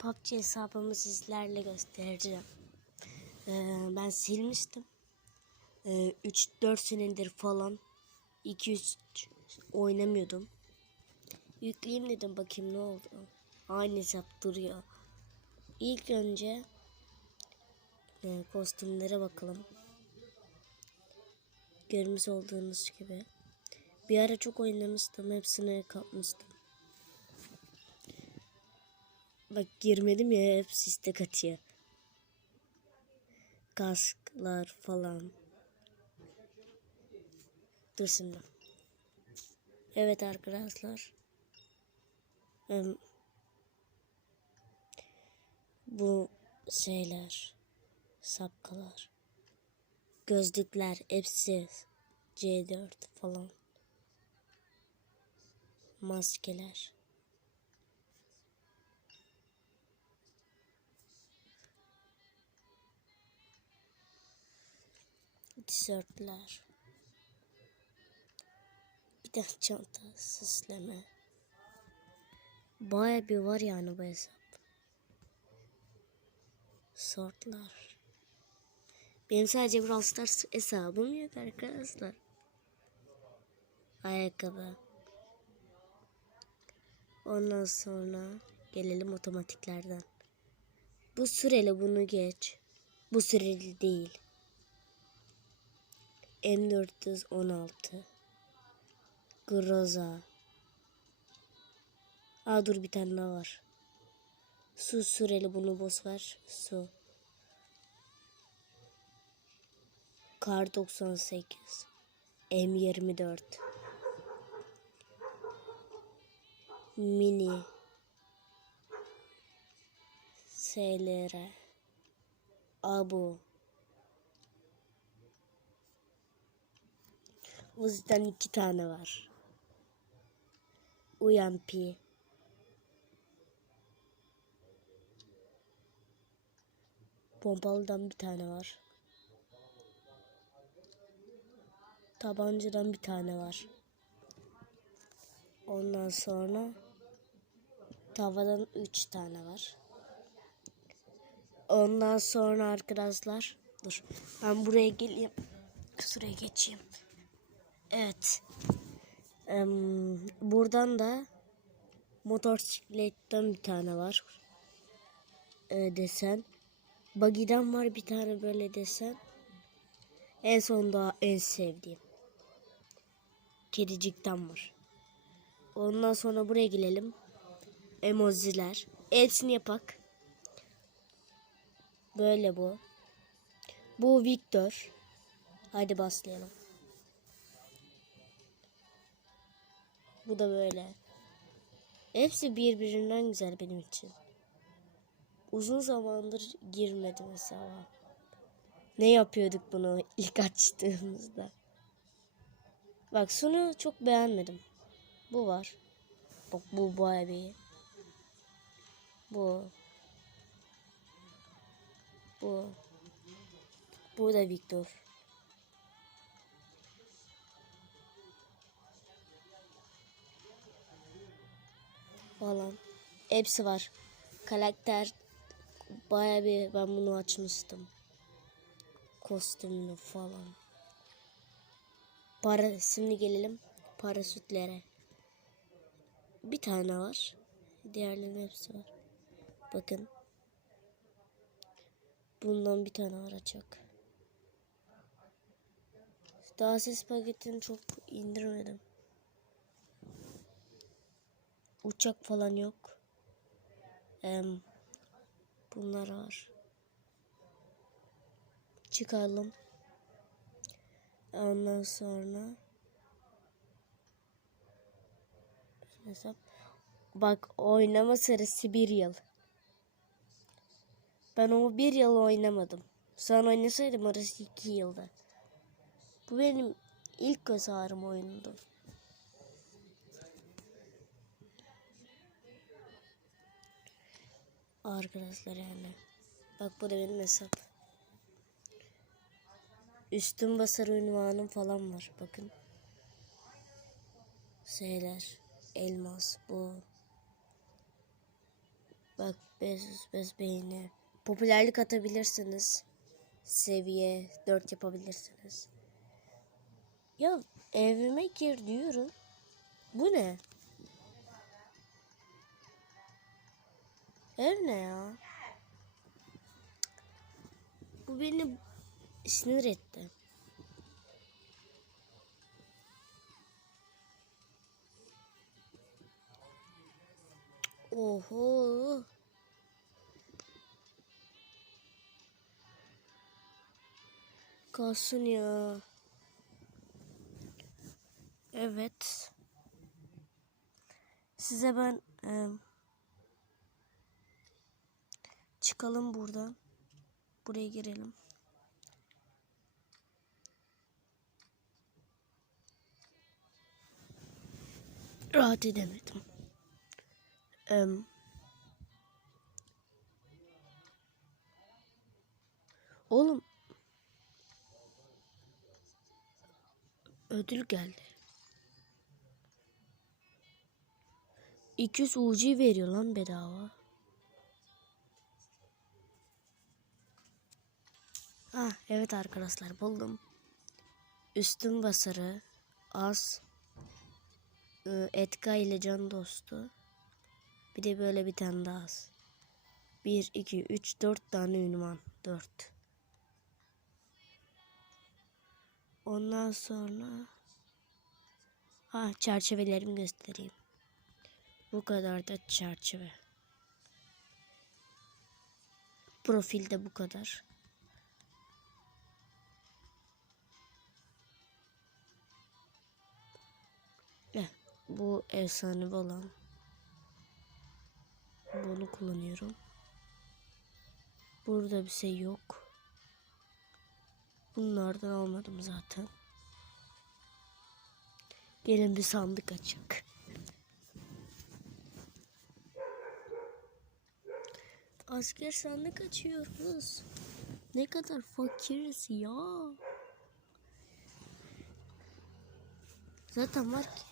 PUBG hesabımı sizlerle göstereceğim. Ee, ben silmiştim. Ee, 3-4 senedir falan 2-3 oynamıyordum. Yükleyeyim dedim bakayım ne oldu. Aynı hesap duruyor. İlk önce e, kostümlere bakalım. Görmüş olduğunuz gibi. Bir ara çok oynamıştım. Hepsini kapmıştım. Bak girmedim ya hepsi istek atıyor. Kasklar falan. Dur şimdi. Evet arkadaşlar. Bu şeyler. Sapkalar. Gözlükler hepsi C4 falan. Maskeler. Tişörtler. Bir de çanta, süsleme. Baya bir var yani bu hesap. Sortlar. Benim sadece Brawl Stars hesabım yok arkadaşlar. Ayakkabı. Ondan sonra gelelim otomatiklerden. Bu süreli bunu geç. Bu süreli değil. M416 Groza. Aa dur bir tane daha var. Su süreli bunu boş ver. Su. Kar 98 M24 Mini. SLR Abu O iki tane var. Uyan pi. Pompalıdan bir tane var. Tabancadan bir tane var. Ondan sonra tavadan üç tane var. Ondan sonra arkadaşlar dur ben buraya geleyim. Şuraya geçeyim. Evet. Buradan da motosikletten bir tane var. E, desen. Buggy'den var bir tane böyle desen. En sonda en sevdiğim. Kedicikten var. Ondan sonra buraya gelelim. Emojiler. Hepsini yapak. Böyle bu. Bu Victor. Hadi başlayalım. Bu da böyle. Hepsi birbirinden güzel benim için. Uzun zamandır girmedi mesela. Ne yapıyorduk bunu ilk açtığımızda? Bak şunu çok beğenmedim. Bu var. Bak bu bayağı bir. Bu. Bu. Bu da Victor. Falan. Hepsi var. Karakter baya bir ben bunu açmıştım. Kostümünü falan. Para şimdi gelelim parasütlere. Bir tane var. Diğerlerinin hepsi var. Bakın. Bundan bir tane var açık. Daha ses paketini çok indirmedim. Uçak falan yok. Em, bunlar var. Çıkalım. Ondan sonra hesap. Bak oynama sırası bir yıl. Ben o bir yıl oynamadım. Sen oynasaydım orası iki yılda. Bu benim ilk göz ağrım oyundu. Arkadaşlar yani. Bak bu da benim hesap. Üstün basar ünvanım falan var. Bakın. Şeyler. Elmas bu. Bak Bezos bez beyni. Popülerlik atabilirsiniz. Seviye 4 yapabilirsiniz. Ya evime gir diyorum. Bu ne? Ev ne ya? Bu beni sinir etti. Oho. Kalsın ya. Evet. Size ben e, çıkalım buradan. Buraya girelim. Rahat edemedim. Em, oğlum ödül geldi. 200 UC veriyor lan bedava. Ah evet arkadaşlar buldum. Üstün basarı az ıı, Etka ile can dostu. Bir de böyle bir tane daha az. 1, 2, 3, 4 tane ünvan. 4. Ondan sonra ha çerçevelerimi göstereyim. Bu kadar da çerçeve. Profilde bu kadar. Bu efsane olan. Bunu kullanıyorum. Burada bir şey yok. Bunlardan almadım zaten. Gelin bir sandık açık. Asker sandık açıyoruz. Ne kadar fakiriz ya. Zaten var ki.